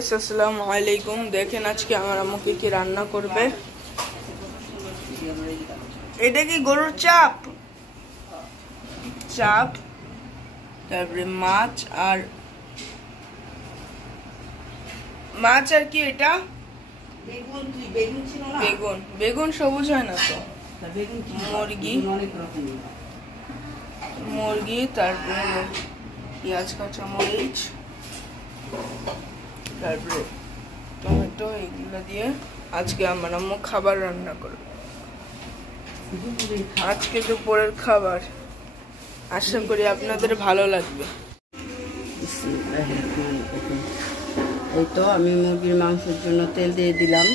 আসসালামু আলাইকুম। দেখেন আজকে আমার আম্মু কি রান্না করবে। এটা কি গরুর চাপ, তারপরে মাছ আর কি এটা বেগুন সবুজ হয় না তো, মুরগি তারপরে পেঁয়াজ কাঁচা মরিচ তারপরে টমেটো, এগুলো দিয়ে আজকে আমার আম্মু খাবার রান্না করবে। আজকে দুপুরের খাবার, আশা করি আপনাদের ভালো লাগবে। এই তো আমি মুরগির মাংসের জন্য তেল দিয়ে দিলাম।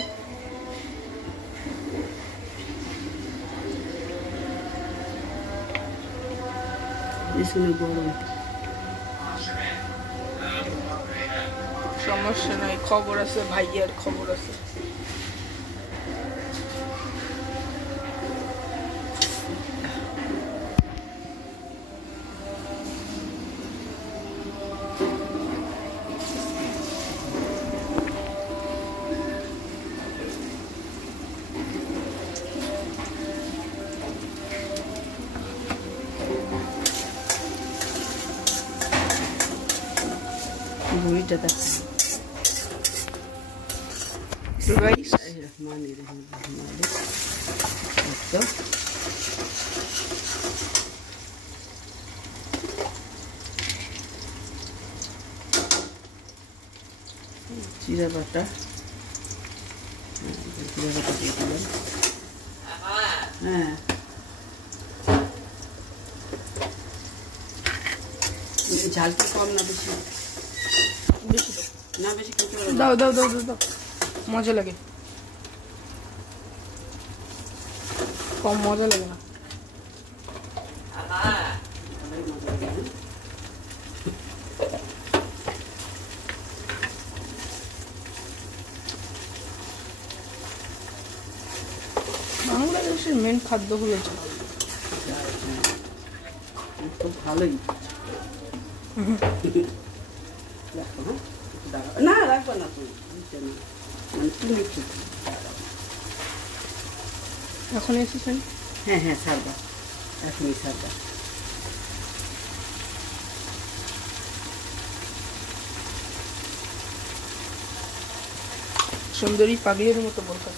সমস্যা নাই, খবর আছে, ভাইয়ার খবর আছে। বুড়িটা দেখ জিরা বাটা, দিয়ে দিলাম। হ্যাঁ, ঝালটা কম না বেশি? বেশি না, বেশি দাও দাও দাও দাও, মজা লাগে। কম মজা লাগে না। বাংলাদেশের মেন খাদ্য হলো চাল। খুব ভালোই। না রাখবো না, তুমি মানে তুমি ঠিক এখন এসেছেন? হ্যাঁ হ্যাঁ, ছাড়বা, এখনই ছাড়বা। সুন্দরী পাগলির মতো বলতে।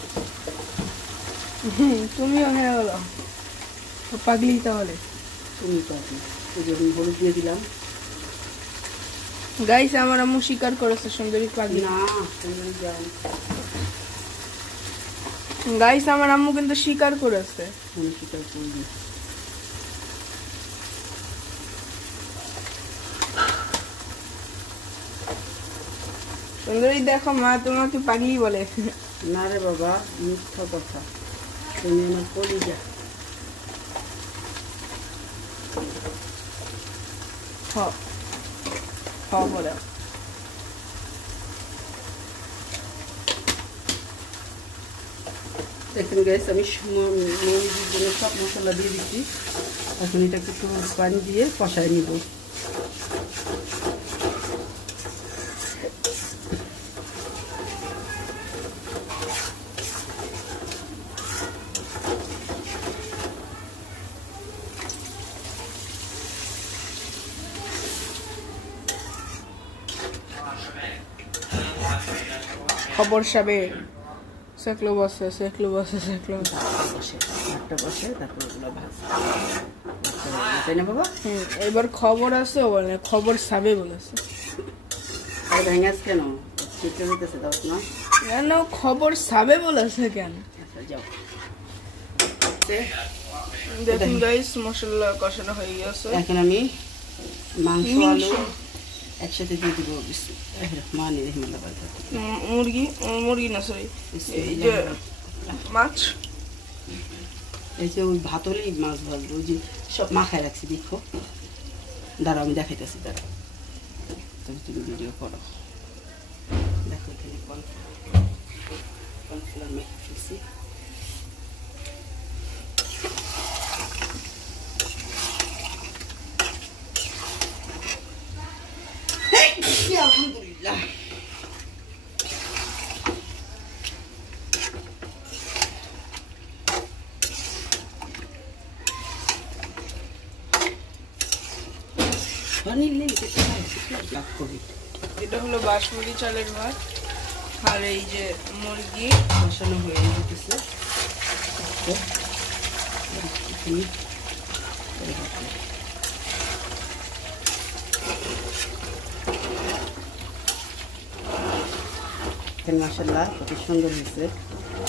তুমিও হয়ে গেল পাগলি। তাহলে তুমি পাগলি। আমি হলুদ দিয়ে দিলাম। গাইস, আমার আম্মু স্বীকার করেছে সুন্দরী পাগলি। না, সুন্দরী যান গাইস, আমার আম্মু কিন্তু স্বীকার করেছে। আমি স্বীকার করিনি। সুন্দরী দেখো, মা তোমাকে পাগলি বলে। না রে বাবা, মিথ্যা কথা। তুমি আমার কলিজা। বলে দেখুন গাইস, আমি মুরগির জন্য সব মশলা দিয়ে দিচ্ছি। এখন এটাকে একটু পানি দিয়ে কষায় নিব। খবর সাবে সেকলো বসে তারপর তাই না বাবা? এবার খবর আছে বলে, খবর সাবে বলেছে। ভেঙাস কেন? চিত্র হইতেছে দাও না কেন খবর সাবে বলেছে কেন? যাও। দেখুন গাইস, মশলা কষানো হয়ে গেছে। এখন আমি মাংস আলু একসাথে দিয়ে দিব। মুরগি না, সরি, এই যে মাছ। এই যে ওই ভাতলেই মাছ ভাজবো, ওই যে সব মাখায় রাখছি। দেখো, দাঁড়াও আমি দেখাইতেছি। দাঁড়াও, তুমি ভিডিও করো। দেখো এখানে কর্নফ্লাওয়ার মেখে ফেলছি। আলহামদুলিল্লাহ। এটা হলো বাসমতি চালের ভাত, আর এই যে মুরগি বসানো হয়ে যেতেছে। মাশাআল্লাহ কত সুন্দর হয়েছে,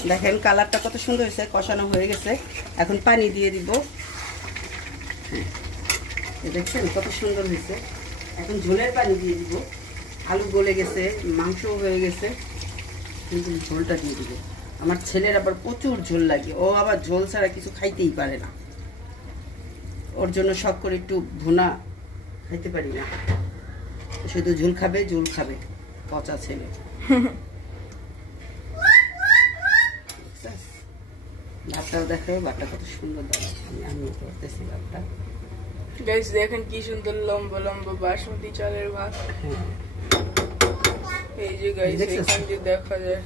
দেখেন কালারটা কত সুন্দর হয়েছে, কষানো হয়ে গেছে। এখন পানি দিয়ে দিব, দেখছেন কত সুন্দর হয়েছে। এখন ঝোলের পানি দিয়ে দিব, আলু গলে গেছে, মাংস হয়ে গেছে, কিন্তু ঝোলটা দিয়ে দিব। আমার ছেলের আবার প্রচুর ঝোল লাগে, ও আবার ঝোল ছাড়া কিছু খাইতেই পারে না, ওর জন্য শখ করে একটু ভুনা খাইতে পারি না, শুধু ঝোল খাবে, ঝোল খাবে, পচা ছেলে। ভাতটাও দেখো, ভাতটা কত সুন্দর দাঁড়াচ্ছে, আমি করতেছি ভাতটা। গাইস দেখেন কি সুন্দর লম্বা লম্বা বাসমতি চালের ভাত। এই যে গাইস এখান দিয়ে দেখা যায়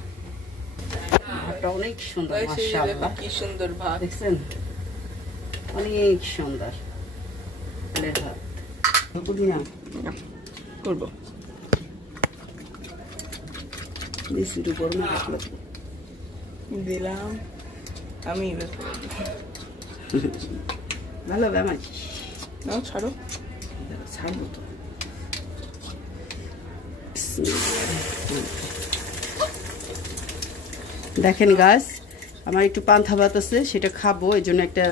ভাতটা অনেক সুন্দর, গাইস এই যে দেখেন মাশাআল্লাহ কি সুন্দর ভাত, দেখছেন অনেক সুন্দর চালের ভাত। পুদিনা করব বেশি একটু গরম রাখলো দিলাম আমি। ভালো হবে আমার, নাও ছাড়ো, ছাড়বো তো। দেখেন গাছ, আমার একটু পান্তা ভাত আছে, সেটা খাবো, এই জন্য একটা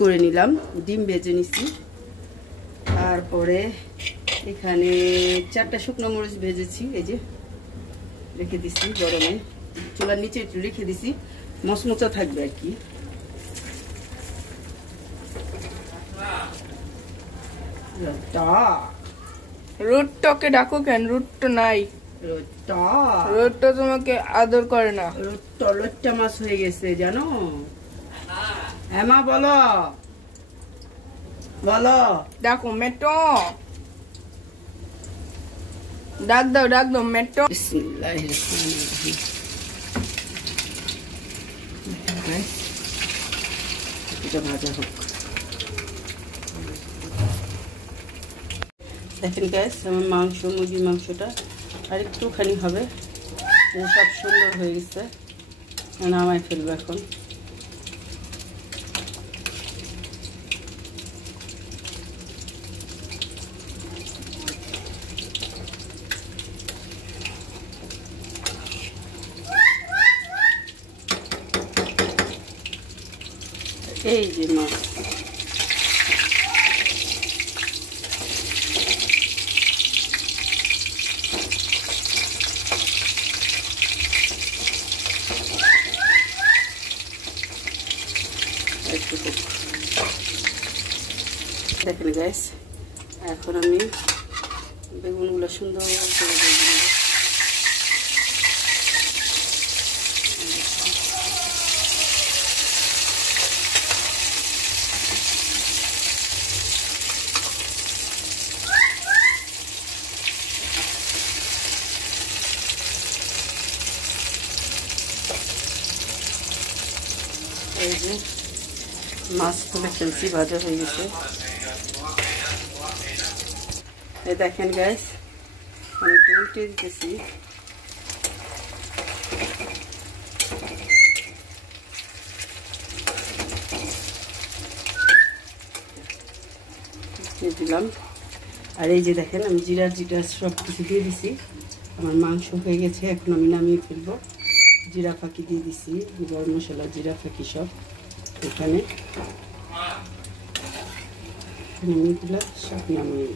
করে নিলাম, ডিম ভেজে নিছি। তারপরে এখানে 4টা শুকনো মরিচ ভেজেছি, এই যে রেখে দিছি গরমে, চুলার নিচে একটু রেখে দিছি, মচমচা থাকবে আর কি। রুটটাকে ডাকো কেন? রুট তো নাই, রুটটা তোমাকে আদর করে না। টলটটা মাছ হয়ে গেছে জানো। হ্যাঁ মা বলো, বলো। ডাকো মেটো, ডাক দাও মেটো। বিসমিল্লাহির রহমানির রহিম। এটা ভাজা হোক। দেখেন গ্যাস, আমার মাংস, মুরগির মাংসটা আর একটুখানি হবে, সব সুন্দর হয়ে গেছে, নামাই ফেলবো এখন। এই যে মাছ, দেখেন গ্যাস, এখন আমি বেগুনগুলো সুন্দর করে দিয়ে দেব। এই যে মাছ তুলে ফেলছি, ভাজা হয়ে গেছে। এই দেখেন গাইস, আমি একটু উল্টে দিতেছি। দিলাম, আর এই যে দেখেন আমি জিরা সব কিছু দিয়ে দিছি, আমার মাংস হয়ে গেছে। এখন আমি নামিয়ে ফেলবো। জিরা ফাঁকি দিয়ে দিছি, গরম মশলা, জিরা ফাঁকি সব এখানে নামিয়ে সব নামিয়ে।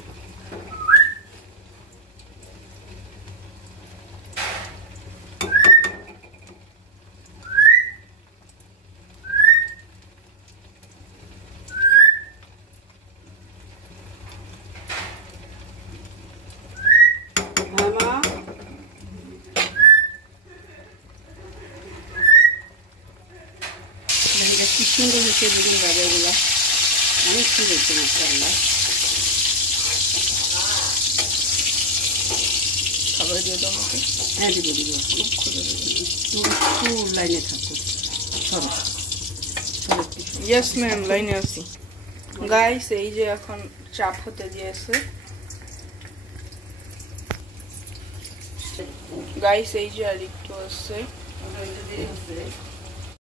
কি সুন্দর হচ্ছে বেগুন ভাজাগুলা, অনেক সুন্দর হচ্ছে মাশাআল্লাহ। খাবার দিয়ে দাও আমাকে। হ্যাঁ দিব, খুব খুঁজে একটু লাইনে থাকো, সরো ইয়েস ম্যাম, লাইনে আছি। গাইস এই যে এখন চাপ হতে দিয়েছে, গাইস এই যে আর একটু আছে।